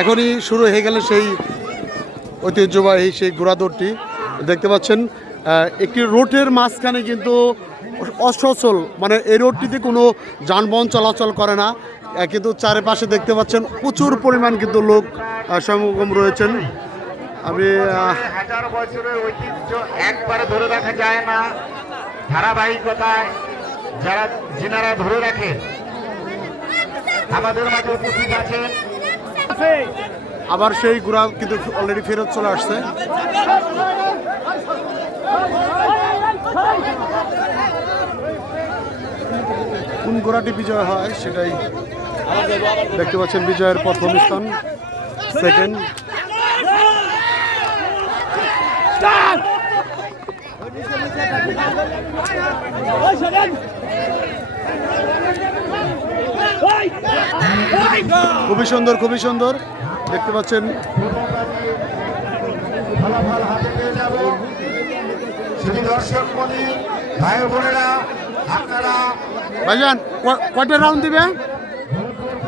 এখনই শুরু হয়ে গেল সেই ঐতিহ্যবাহী সেই ঘোড়াদৌড়টি। দেখতে পাচ্ছেন একটি রোডের মাঝখানে কিন্তু অসচল মানে এই রোডটিতে কোনো যানবাহন চলাচল করে না। কিন্তু চারিপাশে দেখতে পাচ্ছেন, প্রচুর পরিমাণ কিন্তু লোক সমাগম রয়েছেন। আমি হাজার বছরের ঐতিহ্য একবারে ধরে রাখা যায় না। ধারাবাহিকতায় যারা, যিনারা ধরে রাখেন আমাদের মাঝে উপস্থিত আছেন। আবার সেই ঘোড়া কিন্তু অলরেডি ফেরত চলে আসছে। কোন ঘোড়াটি বিজয় হয় সেটাই দেখতে পাচ্ছেন বিজয়ের প্রথম স্থান। সেকেন্ড খুবই সুন্দর খুবই সুন্দর। দেখতে পাচ্ছেন। ফলাফল হাতে পেয়ে যাব শুধু দর্শক ভাই বোনেরা আপনারা ভাইজান ক- কয়টা রাউন্ড দিবে?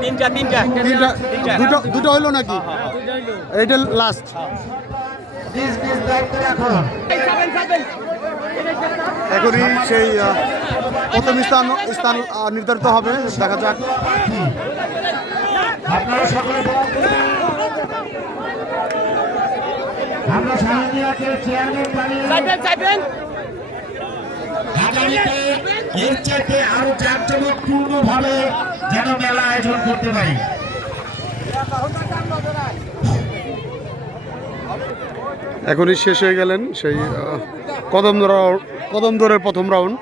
তিনটা তিনটা। তিনটা দুটো দুটো হইল নাকি? এইটা লাস্ট নিজ নিজ দায়িত্বে রাখুন এখনই সেই প্রথম স্থান স্থান নির্ধারিত হবে। দেখা যাক। আপনারা সকলে। আমরা সামনে আছে চেয়ারম্যান আগামীতে এর চাইতে আরও জাঁকজমকপূর্ণ ভাবে যেন মেলা আয়োজন করতে পারি। এখনই শেষ হয়ে গেলেন সেই কদম ধরা কদম দৌড়ের প্রথম রাউন্ড